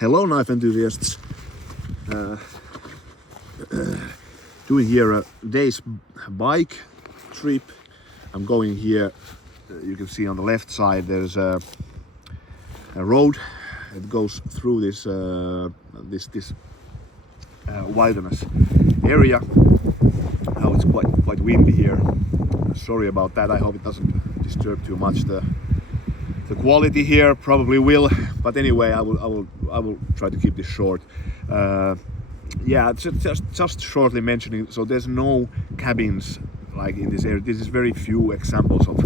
Hello knife enthusiasts, doing here a day's bike trip. I'm going here, you can see on the left side there's a road. It goes through this wilderness area. Now it's quite windy here. Sorry about that. I hope it doesn't disturb too much the quality here. Probably will, but anyway, I will try to keep this short. Yeah, just shortly mentioning. So there's no cabins like in this area. This is very few examples of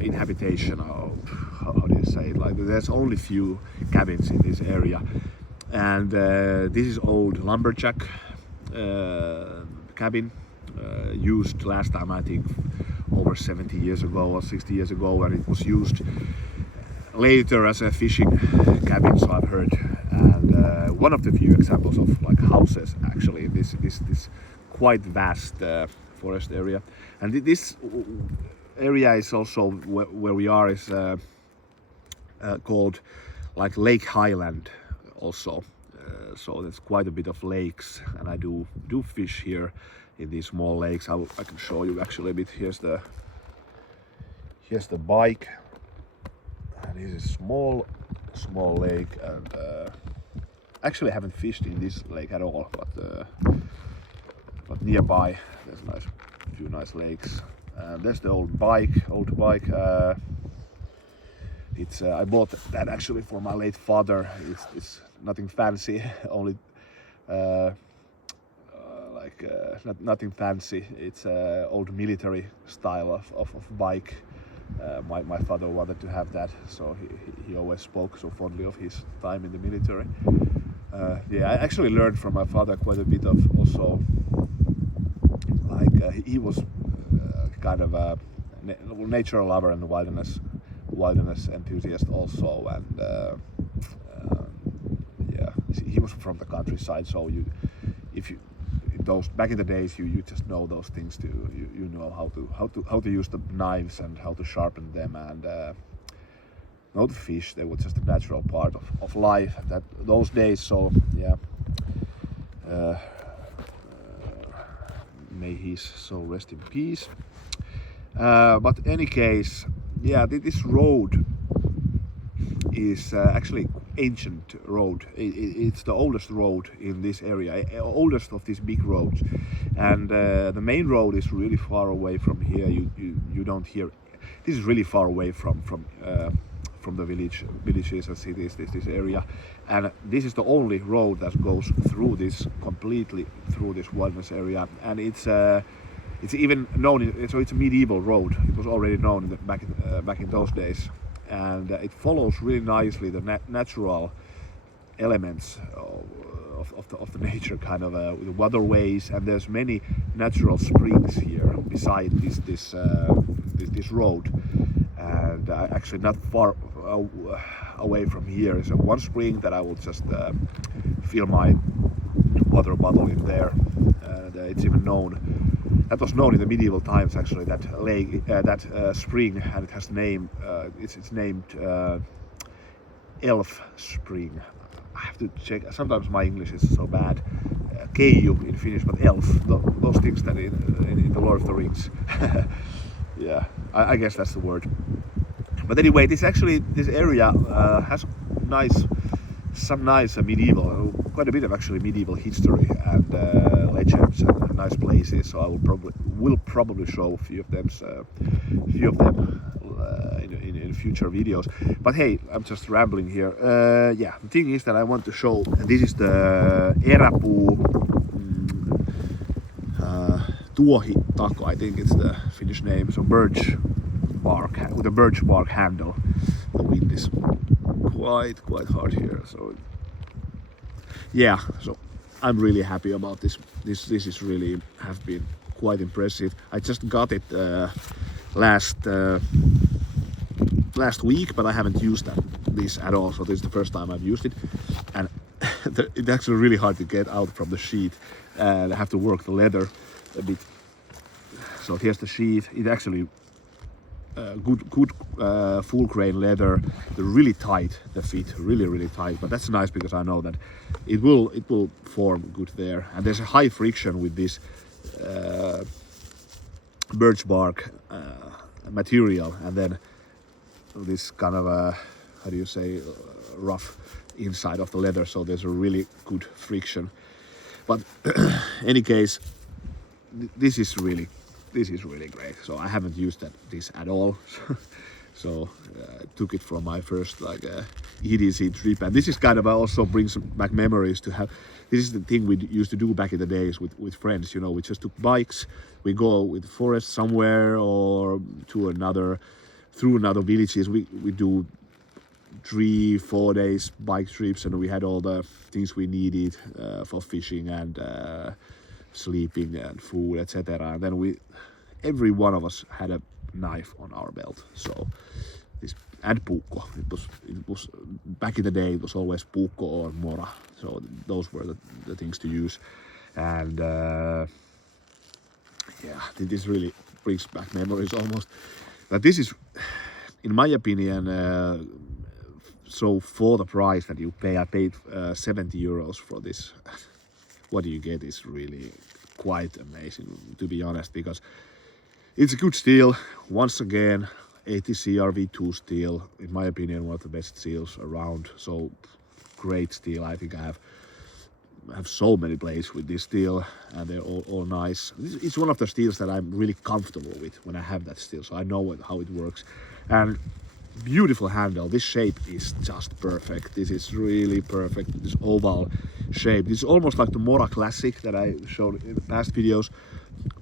inhabitation. How do you say it? Like there's only few cabins in this area, and this is old lumberjack cabin used last time I think over 70 years ago or 60 years ago, and it was used later as a fishing cabin, so I've heard. And one of the few examples of like houses actually in this quite vast forest area. And this area is also where we are is called like Lake Highland also. So there's quite a bit of lakes, and I do fish here in these small lakes. I can show you actually a bit. Here's the bike, and this is small lake, and actually I haven't fished in this lake at all, but nearby there's a few nice lakes. There's the old bike. It's I bought that actually for my late father. It's nothing fancy, only nothing fancy. It's old military style of bike. My father wanted to have that, so he always spoke so fondly of his time in the military. Yeah, I actually learned from my father quite a bit of also, like he was kind of a nature lover and wilderness enthusiast also, and yeah, he was from the countryside, so back in the days you just know those things too. You know how to use the knives and how to sharpen them, and know the fish. They were just a natural part of life those days. So yeah, may his soul rest in peace. But in any case, yeah, this road is actually ancient road. It's the oldest road in this area, oldest of these big roads, and the main road is really far away from here. You don't hear. This is really far away from the villages and cities. This area, and this is the only road that goes completely through this wilderness area, and it's even known. So it's a medieval road. It was already known back in those days. And it follows really nicely the natural elements of the nature, kind of the waterways, and there's many natural springs here beside this road. And actually not far away from here is one spring that I will just fill my water bottle in there. And it's even known. That was known in the medieval times actually, that lake, that spring, and it has name. It's named Elf Spring. I have to check. Sometimes my English is so bad. Keiju in Finnish, but elf. Those things that in the Lord of the Rings. Yeah, I guess that's the word. But anyway, this area has some nice medieval, quite a bit of actually medieval history and legends and nice places. So I will probably show a few of them in future videos. But hey, I'm just rambling here. Yeah, the thing is that I want to show. This is the Eräpuu Tuohitako, I think it's the Finnish name. So birch bark with a birch bark handle. The wind is quite hard here, so yeah, so I'm really happy about this. This is really have been quite impressive. I just got it last week, but I haven't used this at all, so this is the first time I've used it, and it's actually really hard to get out from the sheet, and I have to work the leather a bit. So here's the sheet. It actually good full grain leather. They're really tight, the feet, really tight. But that's nice because I know that it will form good there. And there's a high friction with this birch bark material, and then this kind of how do you say, rough inside of the leather. So there's a really good friction. But any case, this is really great. So I haven't used this at all. So I took it from my first like EDC trip, and this is kind of also brings back memories to have. This is the thing we used to do back in the days with friends. You know, we just took bikes. We go with the forest somewhere or to through another villages. We do 3-4 days bike trips, and we had all the things we needed for fishing and sleeping and food, etc. And then every one of us had a knife on our belt. So this, and puukko. It was back in the day. It was always puukko or mora. So those were the things to use. And yeah, this really brings back memories almost. But this is, in my opinion, so for the price that you pay, I paid 70 euros for this. What you get is really quite amazing, to be honest, because it's a good steel. Once again, 80 CRV2 steel, in my opinion, one of the best steels around. So great steel. I think I have so many blades with this steel, and they're all nice. It's one of the steels that I'm really comfortable with when I have that steel, so I know how it works. And beautiful handle. This shape is just perfect. This is really perfect. This oval shape. This is almost like the Mora Classic that I showed in the past videos,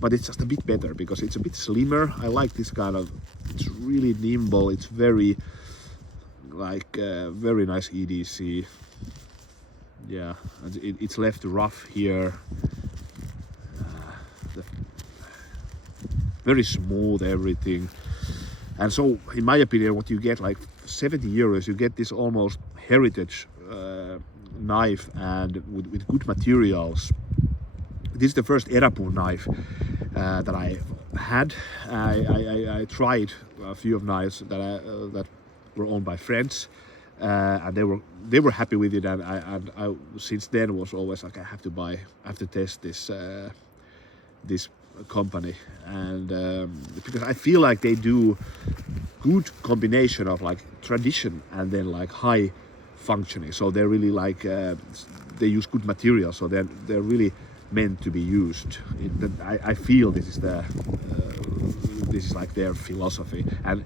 but it's just a bit better because it's a bit slimmer. I like this kind of, it's really nimble. It's very like very nice EDC. Yeah, it's left rough here. Very smooth everything. And so, in my opinion, what you get, like 70 euros, you get this almost heritage knife, and with good materials. This is the first Eräpuu knife that I had. I tried a few of knives that were owned by friends, and they were happy with it. And I since then was always like, I have to test this company, and because I feel like they do good combination of like tradition and then like high functioning. So they're really like they use good materials, so they're really meant to be used. I feel this is like their philosophy, and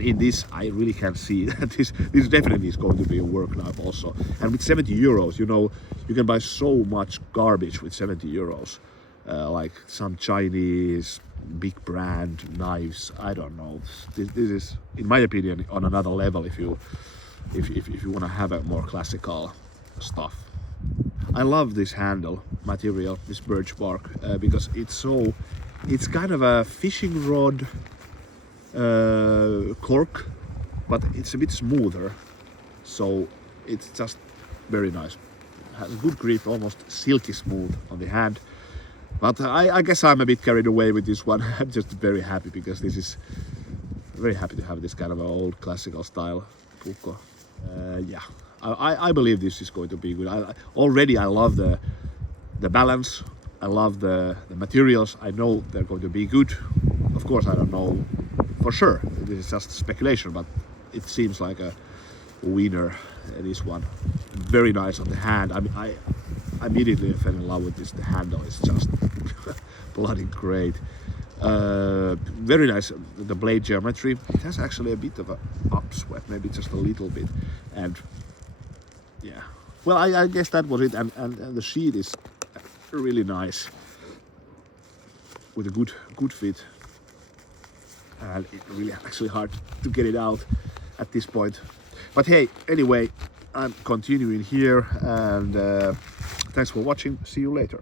in this I really can see that this definitely is going to be a work knife also. And with 70 euros, you know, you can buy so much garbage with 70 euros. Like some Chinese big brand knives. I don't know. This is, in my opinion, on another level if you want to have a more classical stuff. I love this handle material, this birch bark, because it's kind of a fishing rod cork, but it's a bit smoother, so it's just very nice. It has a good grip, almost silky smooth on the hand. But I guess I'm a bit carried away with this one. I'm just very happy because this is very happy to have this kind of old classical style Puukko. Yeah, I believe this is going to be good. I love the balance. I love the materials. I know they're going to be good. Of course, I don't know for sure. This is just speculation, but it seems like a winner. This one, very nice on the hand. I mean, I immediately fell in love with this. The handle is just bloody great. Very nice, the blade geometry. It has actually a bit of a upswept, maybe just a little bit. And yeah, well, I guess that was it. And the sheet is really nice with a good fit. And it's really actually hard to get it out at this point. But hey, anyway, I'm continuing here, and thanks for watching. See you later.